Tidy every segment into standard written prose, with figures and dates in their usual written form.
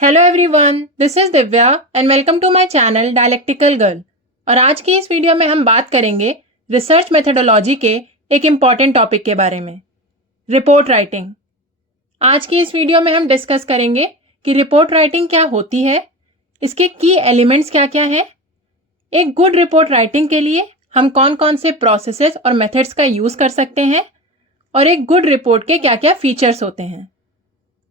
Hello everyone, this is Divya and welcome to my channel dialectical girl. और आज की इस वीडियो में हम बात करेंगे रिसर्च मेथोडोलॉजी के एक इम्पॉर्टेंट टॉपिक के बारे में, रिपोर्ट राइटिंग। आज की इस वीडियो में हम डिस्कस करेंगे कि रिपोर्ट राइटिंग क्या होती है, इसके की एलिमेंट्स क्या क्या हैं, एक गुड रिपोर्ट राइटिंग के लिए हम कौन कौन से प्रोसेसेस और मेथड्स का यूज़ कर सकते हैं, और एक गुड रिपोर्ट के क्या क्या फीचर्स होते हैं।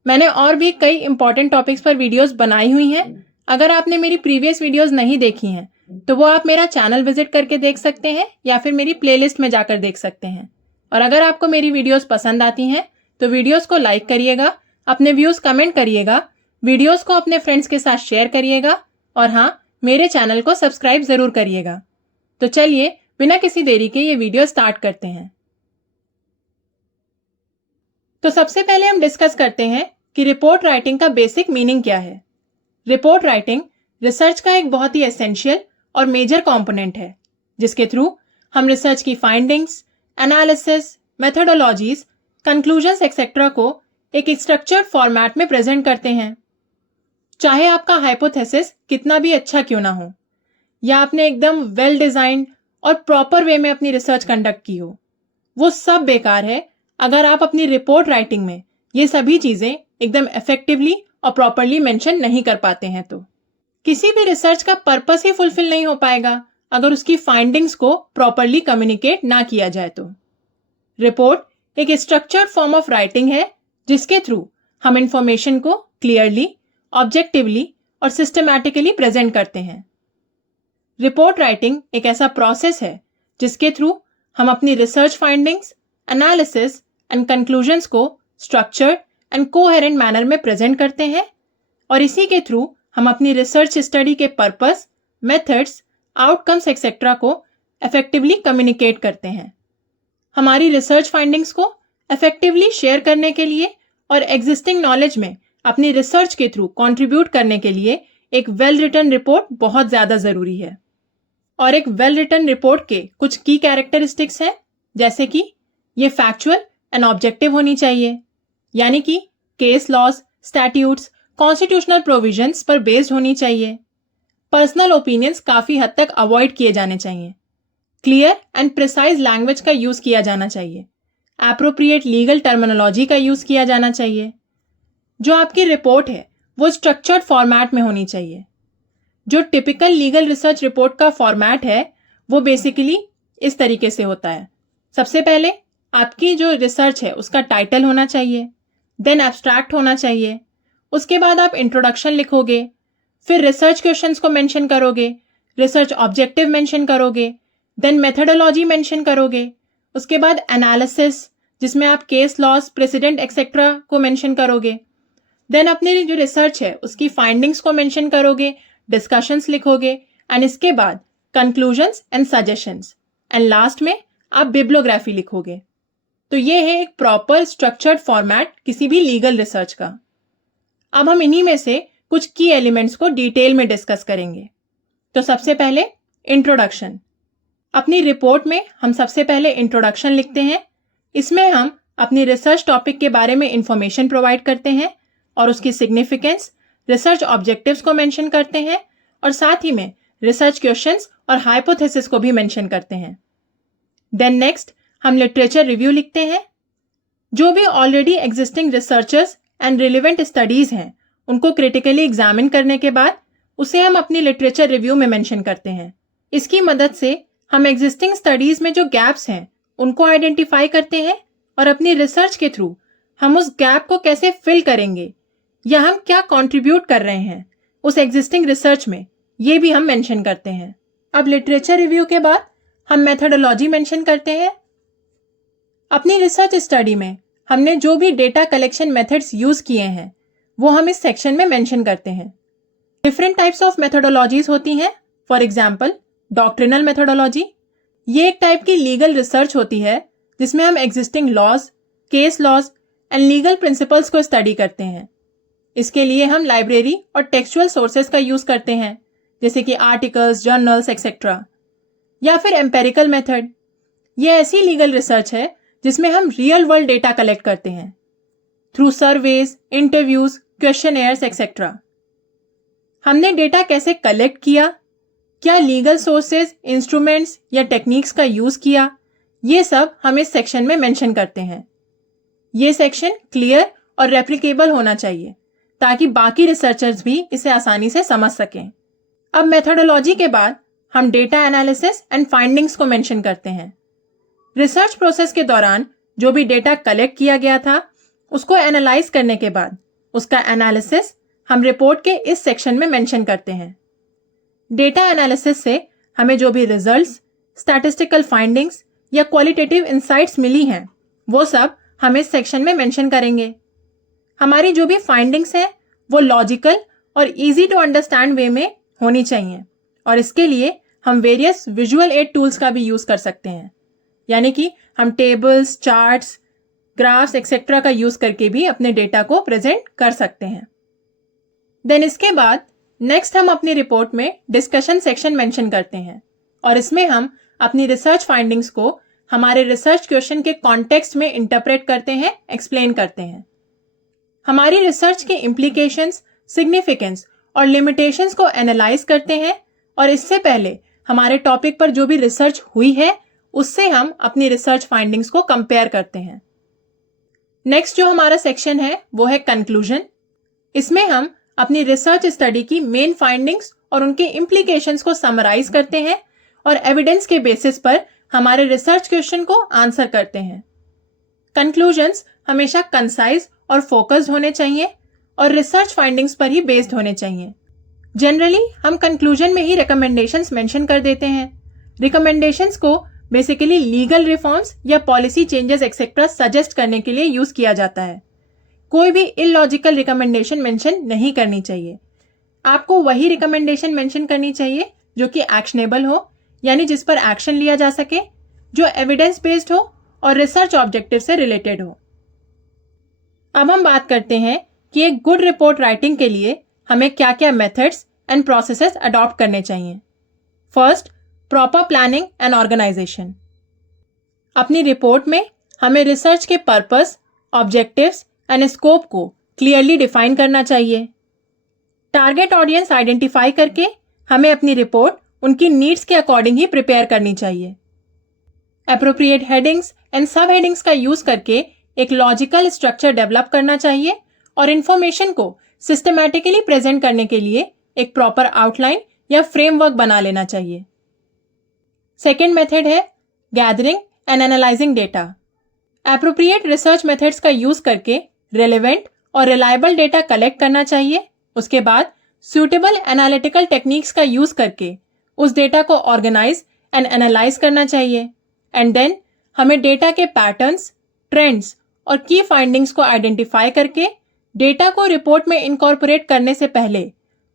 मैंने और भी कई इंपॉर्टेंट टॉपिक्स पर वीडियोस बनाई हुई हैं। अगर आपने मेरी प्रीवियस वीडियोस नहीं देखी हैं तो वो आप मेरा चैनल विजिट करके देख सकते हैं या फिर मेरी प्लेलिस्ट में जाकर देख सकते हैं। और अगर आपको मेरी वीडियोस पसंद आती हैं तो वीडियोस को लाइक करिएगा, अपने व्यूज़ कमेंट करिएगा, वीडियोस को अपने फ्रेंड्स के साथ शेयर करिएगा और हाँ, मेरे चैनल को सब्सक्राइब ज़रूर करिएगा। तो चलिए बिना किसी देरी के ये वीडियो स्टार्ट करते हैं। तो सबसे पहले हम डिस्कस करते हैं कि रिपोर्ट राइटिंग का बेसिक मीनिंग क्या है। रिपोर्ट राइटिंग रिसर्च का एक बहुत ही एसेंशियल और मेजर कंपोनेंट है, जिसके थ्रू हम रिसर्च की findings, analysis, methodologies, conclusions etcetera को एक स्ट्रक्चर्ड फॉर्मेट में प्रेजेंट करते हैं। चाहे आपका हाइपोथेसिस कितना भी अच्छा क्यों ना हो, या आपने एकदम वेल डिजाइंड और प्रॉपर वे में अपनी रिसर्च कंडक्ट की हो, वो सब बेकार है अगर आप अपनी रिपोर्ट राइटिंग में ये सभी चीजें एकदम इफेक्टिवली और प्रॉपरली मेंशन नहीं कर पाते हैं। तो किसी भी रिसर्च का पर्पस ही फुलफिल नहीं हो पाएगा अगर उसकी फाइंडिंग्स को प्रॉपरली कम्युनिकेट ना किया जाए। तो रिपोर्ट एक स्ट्रक्चर्ड फॉर्म ऑफ राइटिंग है जिसके थ्रू हम इंफॉर्मेशन को क्लियरली, ऑब्जेक्टिवली और सिस्टमैटिकली प्रेजेंट करते हैं। रिपोर्ट राइटिंग एक ऐसा प्रोसेस है जिसके थ्रू हम अपनी research findings, analysis and conclusions को स्ट्रक्चर्ड एंड कोहेरेंट मैनर में प्रेजेंट करते हैं, और इसी के थ्रू हम अपनी रिसर्च स्टडी के पर्पस, मेथड्स, आउटकम्स एक्सेट्रा को इफेक्टिवली कम्युनिकेट करते हैं। हमारी रिसर्च फाइंडिंग्स को इफेक्टिवली शेयर करने के लिए और एग्जिस्टिंग नॉलेज में अपनी रिसर्च के थ्रू कंट्रीब्यूट करने के लिए एक वेल रिटन रिपोर्ट बहुत ज़्यादा ज़रूरी है। और एक वेल रिटन रिपोर्ट के कुछ की कैरेक्टरिस्टिक्स हैं, जैसे कि ये फैक्चुअल एंड ऑब्जेक्टिव होनी चाहिए, यानी कि case laws, statutes, constitutional provisions पर बेस्ड होनी चाहिए। पर्सनल ओपिनियंस काफ़ी हद तक अवॉइड किए जाने चाहिए। क्लियर एंड प्रिसाइज लैंग्वेज का यूज़ किया जाना चाहिए। एप्रोप्रिएट लीगल टर्मिनोलॉजी का यूज़ किया जाना चाहिए। जो आपकी रिपोर्ट है वो स्ट्रक्चर्ड फॉर्मेट में होनी चाहिए। जो टिपिकल लीगल रिसर्च रिपोर्ट का फॉर्मेट है वो बेसिकली इस तरीके से होता है। सबसे पहले आपकी जो रिसर्च है उसका टाइटल होना चाहिए, देन एब्स्ट्रैक्ट होना चाहिए, उसके बाद आप इंट्रोडक्शन लिखोगे, फिर रिसर्च क्वेश्चंस को मेंशन करोगे, रिसर्च ऑब्जेक्टिव मेंशन करोगे, देन मेथोडोलॉजी मेंशन करोगे, उसके बाद एनालिसिस जिसमें आप केस लॉस, प्रेसिडेंट एक्सेट्रा को मेंशन करोगे, देन अपनी जो रिसर्च है उसकी फाइंडिंग्स को मेंशन करोगे, डिस्कशंस लिखोगे, एंड इसके बाद conclusions and suggestions, and last में आप बिब्लियोग्राफी लिखोगे। तो ये है एक प्रॉपर स्ट्रक्चर्ड फॉर्मेट किसी भी लीगल रिसर्च का। अब हम इन्हीं में से कुछ की एलिमेंट्स को डिटेल में डिस्कस करेंगे। तो सबसे पहले इंट्रोडक्शन। अपनी रिपोर्ट में हम सबसे पहले इंट्रोडक्शन लिखते हैं। इसमें हम अपनी रिसर्च टॉपिक के बारे में इंफॉर्मेशन प्रोवाइड करते हैं और उसकी सिग्निफिकेंस, रिसर्च ऑब्जेक्टिव्स को मेंशन करते हैं, और साथ ही में रिसर्च क्वेश्चंस और हाइपोथेसिस को भी मेंशन करते हैं। देन नेक्स्ट हम लिटरेचर रिव्यू लिखते हैं। जो भी already existing researchers and relevant studies हैं उनको क्रिटिकली एग्जामिन करने के बाद उसे हम अपनी लिटरेचर रिव्यू में मेंशन करते हैं। इसकी मदद से हम एग्जिस्टिंग स्टडीज में जो गैप्स हैं उनको आइडेंटिफाई करते हैं, और अपनी रिसर्च के थ्रू हम उस गैप को कैसे फिल करेंगे या हम क्या कंट्रीब्यूट कर रहे हैं उस एग्जिस्टिंग रिसर्च में, ये भी हम मेंशन करते हैं। अब लिटरेचर रिव्यू के बाद हम मेथोडोलॉजी मेंशन करते हैं। अपनी रिसर्च स्टडी में हमने जो भी डेटा कलेक्शन मेथड्स यूज किए हैं वो हम इस सेक्शन में मेंशन करते हैं। डिफरेंट टाइप्स ऑफ मेथोडोलॉजीज होती हैं। फॉर एग्जांपल डॉक्ट्रिनल मेथोडोलॉजी, ये एक टाइप की लीगल रिसर्च होती है जिसमें हम existing laws, case laws and legal principles को स्टडी करते हैं। इसके लिए हम लाइब्रेरी और टेक्सचुअल सोर्सेज का यूज करते हैं, जैसे कि आर्टिकल्स, जर्नल्स एक्सेट्रा। या फिर एम्पेरिकल मेथड, ये ऐसी लीगल रिसर्च है जिसमें हम रियल वर्ल्ड डेटा कलेक्ट करते हैं थ्रू सर्वेज, इंटरव्यूज, क्वेश्चनएयर्स एक्सेट्रा। हमने डेटा कैसे कलेक्ट किया, क्या लीगल सोर्सेज, इंस्ट्रूमेंट्स या टेक्निक्स का यूज किया, ये सब हम इस सेक्शन में मेंशन करते हैं। ये सेक्शन क्लियर और रेप्लिकेबल होना चाहिए ताकि बाकी रिसर्चर्स भी इसे आसानी से समझ सकें। अब मेथोडोलॉजी के बाद हम डेटा एनालिसिस एंड फाइंडिंग्स को मेंशन करते हैं। रिसर्च प्रोसेस के दौरान जो भी डेटा कलेक्ट किया गया था उसको एनालाइज करने के बाद उसका एनालिसिस हम रिपोर्ट के इस सेक्शन में मेंशन करते हैं। डेटा एनालिसिस से हमें जो भी रिजल्ट्स, स्टैटिस्टिकल फाइंडिंग्स या क्वालिटेटिव इंसाइट्स मिली हैं वो सब हम इस सेक्शन में मेंशन करेंगे। हमारी जो भी फाइंडिंग्स हैं वो लॉजिकल और इजी टू अंडरस्टैंड वे में होनी चाहिए और इसके लिए हम वेरियस विजुअल एड टूल्स का भी यूज कर सकते हैं, यानी कि हम टेबल्स, चार्ट्स, ग्राफ्स एक्सेट्रा का यूज करके भी अपने डेटा को प्रेजेंट कर सकते हैं। देन इसके बाद नेक्स्ट हम अपनी रिपोर्ट में डिस्कशन सेक्शन मेंशन करते हैं और इसमें हम अपनी रिसर्च फाइंडिंग्स को हमारे रिसर्च क्वेश्चन के कॉन्टेक्स्ट में इंटरप्रेट करते हैं, एक्सप्लेन करते हैं। हमारी रिसर्च के इम्प्लीकेशंस, सिग्निफिकेंस और लिमिटेशंस को एनालाइज करते हैं और इससे पहले हमारे टॉपिक पर जो भी रिसर्च हुई है उससे हम अपनी रिसर्च फाइंडिंग्स को कंपेयर करते हैं। नेक्स्ट जो हमारा सेक्शन है वो है कंक्लूजन। इसमें हम अपनी रिसर्च स्टडी की मेन फाइंडिंग्स और उनके इम्प्लीकेशंस को समराइज करते हैं और एविडेंस के बेसिस पर हमारे रिसर्च क्वेश्चन को आंसर करते हैं। कंक्लूजन्स हमेशा कंसाइज और फोकस्ड होने चाहिए और रिसर्च फाइंडिंग्स पर ही बेस्ड होने चाहिए। जनरली हम कंक्लूजन में ही रिकमेंडेशंस मेंशन कर देते हैं। रिकमेंडेशंस को बेसिकली लीगल रिफॉर्म्स या पॉलिसी चेंजेस एक्सेट्रा सजेस्ट करने के लिए यूज किया जाता है। कोई भी इलॉजिकल रिकमेंडेशन मेंशन नहीं करनी चाहिए। आपको वही रिकमेंडेशन मेंशन करनी चाहिए जो कि एक्शनेबल हो, यानी जिस पर एक्शन लिया जा सके, जो एविडेंस बेस्ड हो और रिसर्च ऑब्जेक्टिव से रिलेटेड हो। अब हम बात करते हैं कि एक गुड रिपोर्ट राइटिंग के लिए हमें क्या क्या मेथड्स एंड प्रोसेसेस अडॉप्ट करने चाहिए। First, proper planning and organisation. अपनी रिपोर्ट में हमें रिसर्च के पर्पस, ऑब्जेक्टिव्स एंड स्कोप को क्लियरली डिफाइन करना चाहिए। टारगेट ऑडियंस आइडेंटिफाई करके हमें अपनी रिपोर्ट उनकी नीड्स के अकॉर्डिंग ही प्रिपेयर करनी चाहिए। एप्रोप्रिएट हेडिंग्स एंड सब हेडिंग्स का यूज करके एक लॉजिकल स्ट्रक्चर डेवलप करना चाहिए और इंफॉर्मेशन को सिस्टमैटिकली प्रेजेंट करने के लिए एक प्रॉपर आउटलाइन या फ्रेमवर्क बना लेना चाहिए। सेकेंड मेथड है gathering and analysing data. Appropriate research methods का यूज करके रेलेवेंट और रिलायबल डेटा कलेक्ट करना चाहिए। उसके बाद सूटेबल एनालिटिकल टेक्निक्स का यूज करके उस डेटा को ऑर्गेनाइज एंड एनालाइज करना चाहिए। एंड देन हमें डेटा के पैटर्न्स, ट्रेंड्स और की फाइंडिंग्स को आइडेंटिफाई करके डेटा को रिपोर्ट में इनकॉर्पोरेट करने से पहले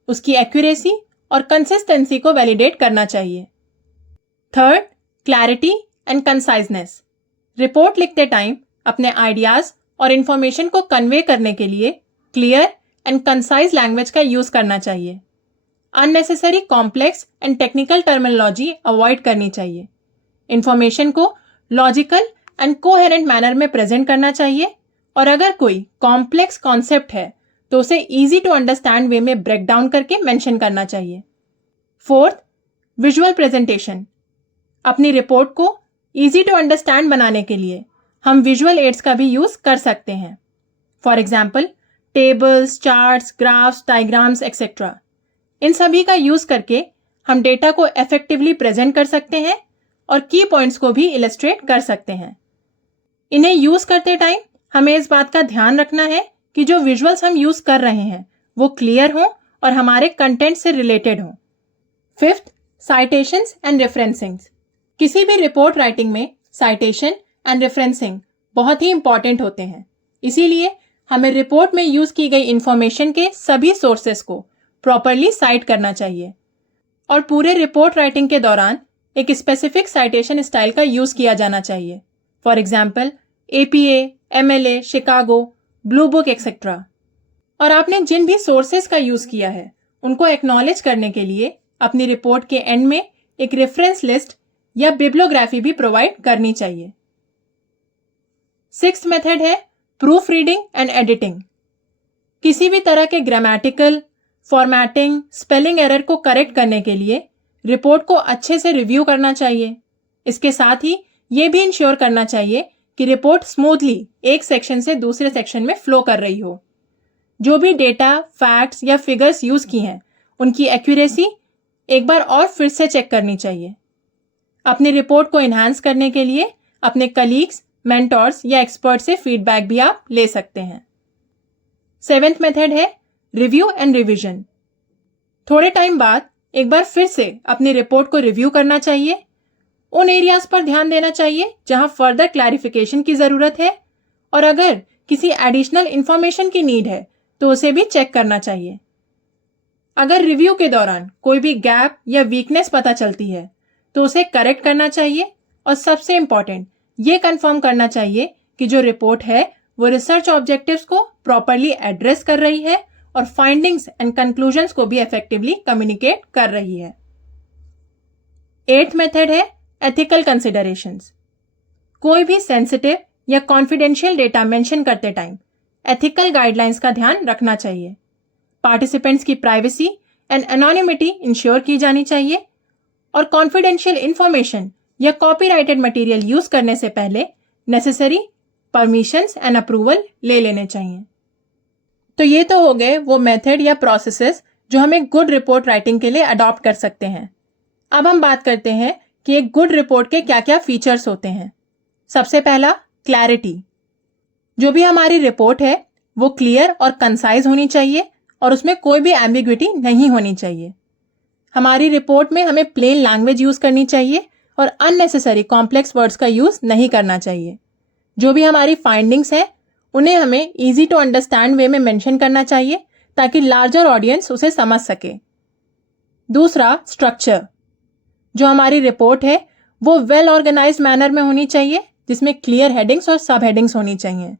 उसकी एक्यूरेसी और कंसिस्टेंसी को वैलिडेट करना चाहिए। Third, clarity and conciseness. Report लिखते टाइम अपने आइडियाज और इंफॉर्मेशन को कन्वे करने के लिए क्लियर एंड कंसाइज लैंग्वेज का यूज करना चाहिए। Unnecessary complex and technical terminology avoid करनी चाहिए। इंफॉर्मेशन को लॉजिकल एंड कोहेरेंट मैनर में प्रेजेंट करना चाहिए और अगर कोई कॉम्प्लेक्स कॉन्सेप्ट है तो उसे इजी टू अंडरस्टैंड वे में ब्रेक डाउन करके मेंशन करना चाहिए। Fourth, visual presentation. अपनी रिपोर्ट को इजी टू अंडरस्टैंड बनाने के लिए हम विजुअल एड्स का भी यूज कर सकते हैं। For example tables, charts, graphs, diagrams etcetera. इन सभी का यूज करके हम डेटा को इफेक्टिवली प्रेजेंट कर सकते हैं और की पॉइंट्स को भी इलस्ट्रेट कर सकते हैं। इन्हें यूज करते टाइम हमें इस बात का ध्यान रखना है कि जो विजुअल्स हम यूज कर रहे हैं वो क्लियर हो और हमारे कंटेंट से रिलेटेड हो। Fifth, citations and referencings. किसी भी रिपोर्ट राइटिंग में साइटेशन एंड रेफरेंसिंग बहुत ही इंपॉर्टेंट होते हैं। इसीलिए हमें रिपोर्ट में यूज की गई इंफॉर्मेशन के सभी सोर्सेस को प्रॉपरली साइट करना चाहिए और पूरे रिपोर्ट राइटिंग के दौरान एक स्पेसिफिक साइटेशन स्टाइल का यूज किया जाना चाहिए। For example APA, MLA, Chicago, blue book etcetera. और आपने जिन भी सोर्सेस का यूज किया है उनको एक्नॉलेज करने के लिए अपनी रिपोर्ट के एंड में एक रेफरेंस लिस्ट या बिब्लियोग्राफी भी प्रोवाइड करनी चाहिए। सिक्स्थ मेथड है प्रूफ रीडिंग एंड एडिटिंग। किसी भी तरह के ग्रामेटिकल, फॉर्मेटिंग, स्पेलिंग एरर को करेक्ट करने के लिए रिपोर्ट को अच्छे से रिव्यू करना चाहिए। इसके साथ ही ये भी इंश्योर करना चाहिए कि रिपोर्ट स्मूथली एक सेक्शन से दूसरे सेक्शन में फ्लो कर रही हो। जो भी डेटा, फैक्ट्स या फिगर्स यूज की हैं, उनकी एक्यूरेसी एक बार और फिर से चेक करनी चाहिए। अपनी रिपोर्ट को एनहांस करने के लिए अपने कलीग्स, मेंटोर्स या एक्सपर्ट से फीडबैक भी आप ले सकते हैं। 7th मेथड है रिव्यू एंड रिवीजन। थोड़े टाइम बाद एक बार फिर से अपनी रिपोर्ट को रिव्यू करना चाहिए। उन एरियाज पर ध्यान देना चाहिए जहां फर्दर क्लैरिफिकेशन की जरूरत है, और अगर किसी एडिशनल इंफॉर्मेशन की नीड है तो उसे भी चेक करना चाहिए। अगर रिव्यू के दौरान कोई भी गैप या वीकनेस पता चलती है तो उसे करेक्ट करना चाहिए, और सबसे इंपॉर्टेंट ये कंफर्म करना चाहिए कि जो रिपोर्ट है वो रिसर्च ऑब्जेक्टिव्स को प्रॉपरली एड्रेस कर रही है और फाइंडिंग्स एंड कंक्लूजन्स को भी इफेक्टिवली कम्युनिकेट कर रही है। 8th मेथड है एथिकल कंसिडरेशंस। कोई भी सेंसिटिव या कॉन्फिडेंशियल डेटा मेंशन करते टाइम एथिकल गाइडलाइंस का ध्यान रखना चाहिए। पार्टिसिपेंट्स की प्राइवेसी एंड एनोनिमिटी इंश्योर की जानी चाहिए, और कॉन्फिडेंशियल इंफॉर्मेशन या कॉपीराइटेड मटेरियल यूज करने से पहले नेसेसरी परमिशंस एंड अप्रूवल ले लेने चाहिए। तो ये तो हो गए वो मेथड या प्रोसेसेस जो हम एक गुड रिपोर्ट राइटिंग के लिए अडॉप्ट कर सकते हैं। अब हम बात करते हैं कि एक गुड रिपोर्ट के क्या क्या फीचर्स होते हैं। सबसे पहला, क्लैरिटी। जो भी हमारी रिपोर्ट है वो क्लियर और कंसाइज होनी चाहिए, और उसमें कोई भी एम्बिग्विटी नहीं होनी चाहिए। हमारी रिपोर्ट में हमें प्लेन लैंग्वेज यूज करनी चाहिए और अननेसेसरी कॉम्प्लेक्स वर्ड्स का यूज नहीं करना चाहिए। जो भी हमारी फाइंडिंग्स हैं उन्हें हमें इजी टू अंडरस्टैंड वे में मेंशन करना चाहिए ताकि लार्जर ऑडियंस उसे समझ सके। दूसरा, स्ट्रक्चर। जो हमारी रिपोर्ट है वो वेल ऑर्गेनाइज्ड मैनर में होनी चाहिए, जिसमें क्लियर हेडिंग्स और सब हेडिंग्स होनी चाहिए।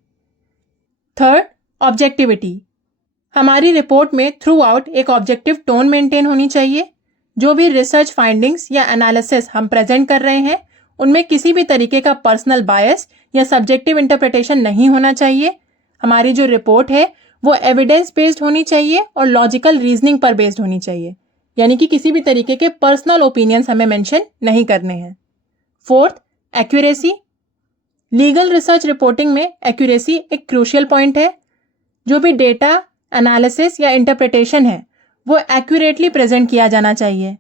Third, objectivity. हमारी रिपोर्ट में थ्रू आउट एक ऑब्जेक्टिव टोन मेंटेन होनी चाहिए। जो भी रिसर्च फाइंडिंग्स या एनालिसिस हम प्रेजेंट कर रहे हैं उनमें किसी भी तरीके का पर्सनल बायस या सब्जेक्टिव इंटरप्रिटेशन नहीं होना चाहिए। हमारी जो रिपोर्ट है वो एविडेंस बेस्ड होनी चाहिए और लॉजिकल रीजनिंग पर बेस्ड होनी चाहिए, यानी कि किसी भी तरीके के पर्सनल ओपिनियंस हमें मेंशन नहीं करने हैं। Fourth, accuracy. Legal research reporting में एक्यूरेसी एक क्रूशियल पॉइंट है। जो भी डेटा, एनालिसिस या इंटरप्रिटेशन है वो एक्यूरेटली प्रेजेंट किया जाना चाहिए।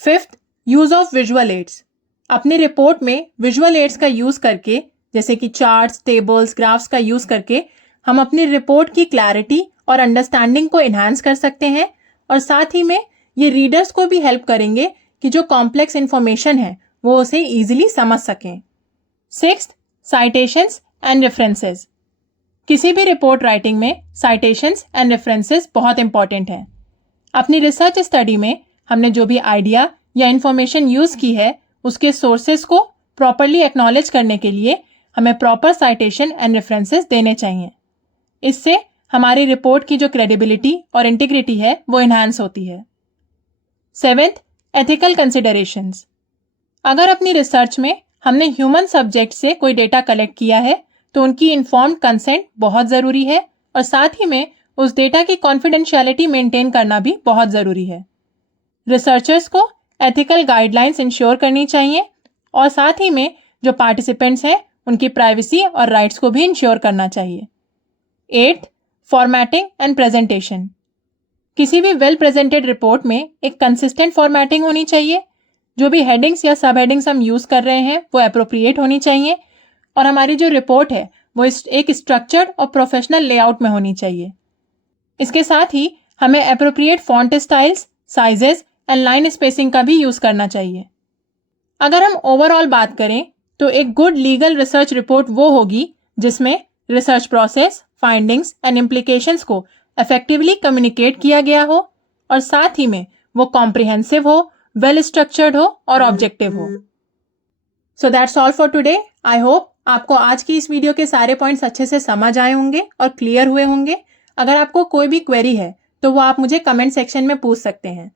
Fifth, use of visual aids. अपनी रिपोर्ट में विजुअल एड्स का यूज करके, जैसे कि चार्ट्स, टेबल्स, ग्राफ्स का यूज करके हम अपनी रिपोर्ट की क्लैरिटी और अंडरस्टैंडिंग को एनहांस कर सकते हैं, और साथ ही में ये रीडर्स को भी हेल्प करेंगे कि जो कॉम्प्लेक्स इंफॉर्मेशन है वो उसे इजीली समझ सकें। Sixth, citations and references. किसी भी रिपोर्ट राइटिंग में साइटेशंस एंड रेफरेंसेस बहुत इंपॉर्टेंट हैं। अपनी रिसर्च स्टडी में हमने जो भी आइडिया या इंफॉर्मेशन यूज की है उसके सोर्सेस को प्रॉपरली एक्नॉलेज करने के लिए हमें प्रॉपर साइटेशन एंड रेफरेंसेस देने चाहिए। इससे हमारी रिपोर्ट की जो क्रेडिबिलिटी और इंटीग्रिटी है वो एनहांस होती है। 7th, ethical considerations. अगर अपनी रिसर्च में हमने ह्यूमन सब्जेक्ट से कोई डेटा कलेक्ट किया है तो उनकी इन्फॉर्म्ड कंसेंट बहुत ज़रूरी है, और साथ ही में उस डेटा की कॉन्फिडेंशियलिटी मेंटेन करना भी बहुत ज़रूरी है। रिसर्चर्स को एथिकल गाइडलाइंस इंश्योर करनी चाहिए, और साथ ही में जो पार्टिसिपेंट्स हैं उनकी प्राइवेसी और राइट्स को भी इंश्योर करना चाहिए। 8th, formatting and presentation. किसी भी वेल प्रेजेंटेड रिपोर्ट में एक कंसिस्टेंट फॉर्मेटिंग होनी चाहिए। जो भी हेडिंग्स या सब हेडिंग्स हम यूज कर रहे हैं वो एप्रोप्रिएट होनी चाहिए, और हमारी जो रिपोर्ट है वो एक स्ट्रक्चर्ड और प्रोफेशनल लेआउट में होनी चाहिए। इसके साथ ही हमें appropriate font styles, sizes and line spacing का भी यूज करना चाहिए। अगर हम ओवरऑल बात करें तो एक गुड लीगल रिसर्च रिपोर्ट वो होगी जिसमें research process, findings and implications को इफेक्टिवली कम्युनिकेट किया गया हो, और साथ ही में वो कॉम्प्रिहेंसिव हो, वेल स्ट्रक्चर्ड हो और ऑब्जेक्टिव हो। So that's all for today. I hope आपको आज की इस वीडियो के सारे पॉइंट्स अच्छे से समझ आए होंगे और क्लियर हुए होंगे। अगर आपको कोई भी क्वेरी है तो वो आप मुझे कमेंट सेक्शन में पूछ सकते हैं,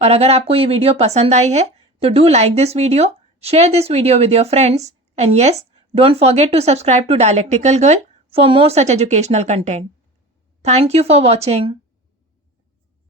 और अगर आपको ये वीडियो पसंद आई है तो do like this video, share this video with your friends, and yes, don't forget to subscribe to dialectical girl for more such educational content. Thank you for watching.